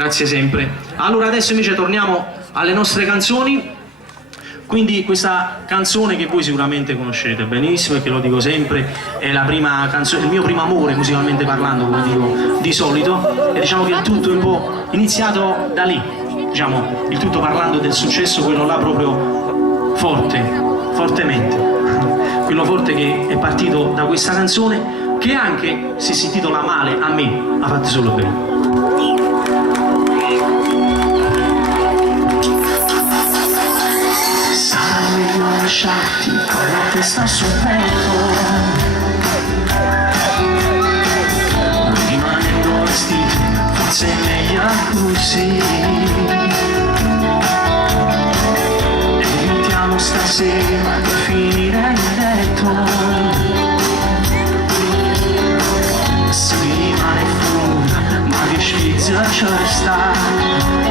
grazie sempre. Allora adesso invece torniamo alle nostre canzoni. Quindi questa canzone che voi sicuramente conoscete benissimo e che lo dico sempre, è la prima canzone, il mio primo amore musicalmente parlando, come dico di solito, e diciamo che il tutto è un po' iniziato da lì, diciamo, il tutto parlando del successo, quello là proprio forte, fortemente, quello forte che è partito da questa canzone, che anche se si intitola Male, a me ha fatto solo bene. Lasciarti con la testa sul petto, rimanendo vestiti, forse è meglio così. Evitiamo stasera di finire in letto, si rimane fuori, ma che spizia c'è sta.